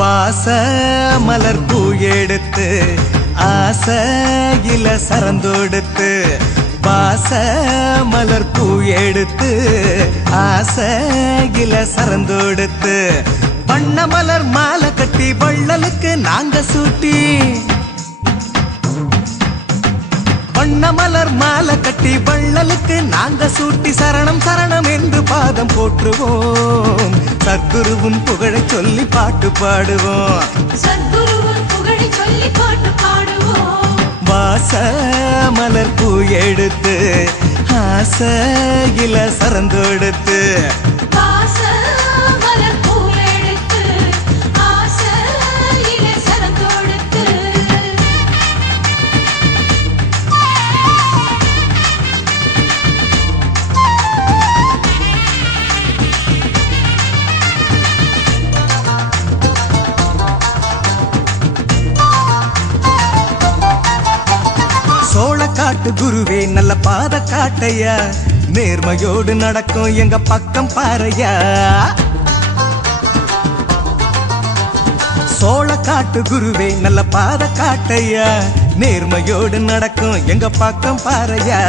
வாச மலர் பூ எடுத்து ஆசையில சரந்தொடுத்து வாச மலர் பூ எடுத்து ஆசையில சரந்தொடுத்து வண்ண மலர் மாலை கட்டி வள்ளலுக்கு நாங்க சூட்டி வண்ண மலர் மாலை கட்டி வள்ளலுக்கு நாங்க சூட்டி சரணம் சரணம் என்று பாதம் போற்றுவோம் சத்குருவின் புகழை சொல்லி பாட்டு பாடுவோம் வாச மலர் பூ எடுத்து ஆசையில சரந்தொடுத்து காட்டு குருவே நல்ல பாத காட்டையா நேர்மையோடு நடக்கும் எங்க பக்கம் பாறையா சோழ காட்டு குருவே நல்ல பாத காட்டையா நேர்மையோடு நடக்கும் எங்க பக்கம் பாறையா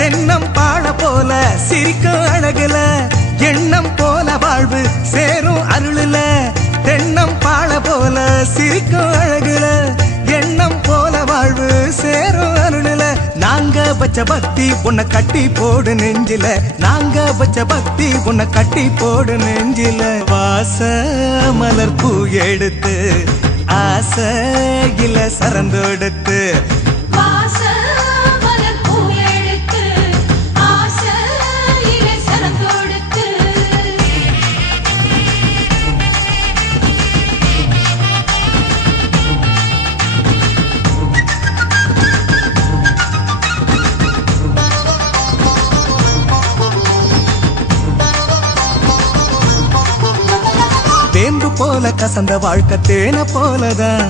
தென்னம் பாழ போல சிரிக்கும் அழகுல எண்ணம் போல வாழ்வு சேரும் அருளுல தென்னம் பாழ போல சிரிக்கும் அழகுல எண்ணம் போல வாழ்வு சேரும் அருளுல நாங்க வச்ச பக்தி உன்னை கட்டி போடு நெஞ்சில நாங்க வச்ச பக்தி உன்னை கட்டி போடு நெஞ்சில வாச மலர் பூ எடுத்து ஆசையில சரந்தொடுத்து வேம்பு போல கசந்த வாழ்க்கை தேன போலதான்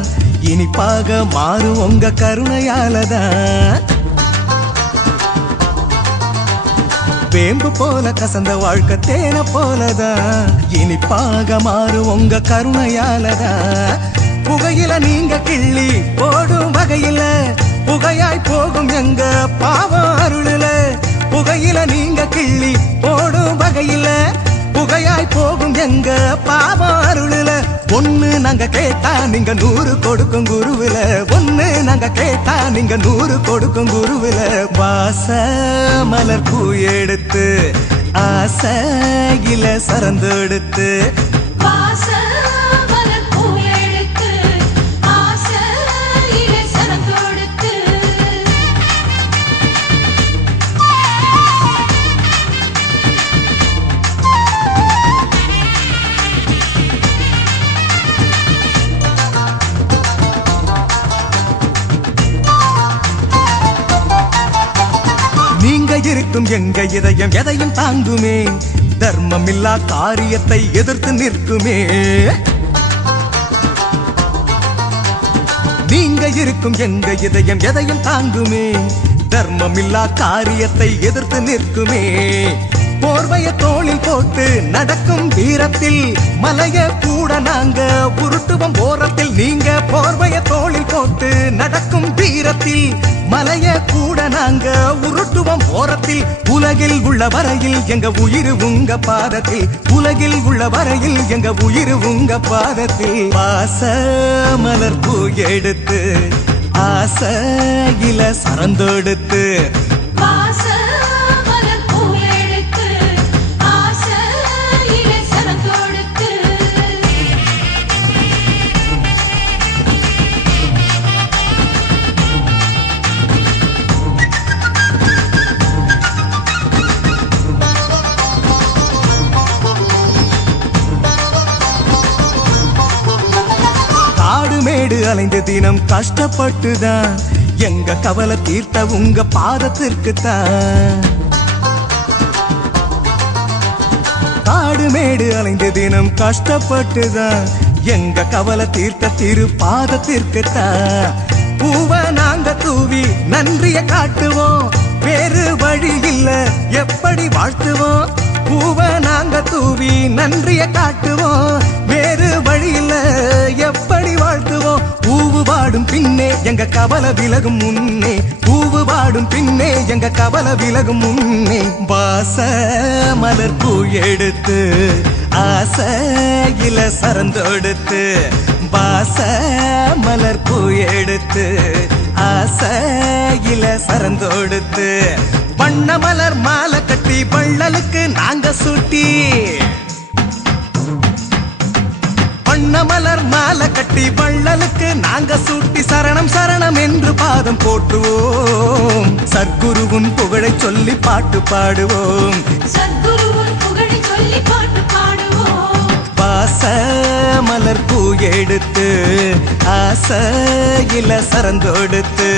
இனிப்பாக மாறும் உங்க கருணையாலதான் வேம்பு போல கசந்த வாழ்க்கை தேன போலதான் இனிப்பாக மாறும் உங்க கருணையாலதான் புகையில நீங்க கிள்ளி போடும் வகையில புகையாய் போகும் எங்க பாவம் அருளுல புகையில நீங்க கிள்ளி போடும் வகையில புகையாய் போகும் எங்க பாவம் அருளுல ஒண்ணு நாங்க கேட்டா நீங்க 100 கொடுக்கும் குருவில ஒண்ணு நாங்க கேட்டா நீங்க 100 கொடுக்கும் குருவில வாச மலர் பூ எடுத்து ஆசையில சரந்தொடுத்து நீங்க இருக்கும் எங்க இதயம் எதையும் தாங்குமே தர்மம் இல்லா காரியத்தை எதிர்த்து நிற்குமே நீங்க இருக்கும் எங்க இதயம் எதையும் தாங்குமே தர்மம் இல்லா காரியத்தை எதிர்த்து நிற்குமே போர்வைய தோளில் போட்டு நடக்கும் வீரத்தில் மலைய கூட நாங்க உருட்டுவோம் ஓரத்தில் நீங்க போர்வைய தோளில் போட்டு நடக்கும் வீரத்தில் மலைய கூட நாங்க உருட்டுவோம் ஓரத்தில் உலகில் உள்ள வரையில் எங்க உயிர் உங்க பாதத்தில் உலகில் உள்ள வரையில் எங்க உயிர் உங்க பாதத்தில் வாச மலர் பூ எடுத்து ஆசையில சரந்தொடுத்து மேடு அலைந்த தினம் கஷ்டப்பட்டுதான் எங்க கவலை தீர்த்த உங்க பாதத்திற்கு தான் காடு மேடு அலைந்த தினம் கஷ்டப்பட்டுதான் எங்க கவலை தீர்த்த திரு பாதத்திற்கு தான் பூவ நாங்க தூவி நன்றிய காட்டுவோம் வேறு வழி இல்ல எப்படி வாழ்த்துவோம் பூவ நாங்க தூவி நன்றிய காட்டுவோம் வேறு வழி வழியில்ல எப்படி வாழ்த்துவோம் பூவு பாடும் பின்னே எங்க கவலை விலகும் முன்னே பூவு பாடும் பின்னே எங்க கவலை விலகும் முன்னே வாச மலர் பூ எடுத்து ஆசையில சரந்தொடுத்து வாச மலர் பூ எடுத்து ஆசையில சரந்தொடுத்து வண்ண மலர் மாலை கட்டி வள்ளலுக்கு நாங்க சூட்டி வண்ண மலர் மாலை கட்டி வள்ளலுக்கு நாங்க சூட்டி சரணம் சரணம் என்று பாதம் போற்றுவோம் சத்குருவின் புகழை சொல்லி பாட்டு பாடுவோம் சத்குருவின் புகழை சொல்லி பாட்டு பாடுவோம் வாச மலர் பூ எடுத்து ஆசையில சரந்தொடுத்து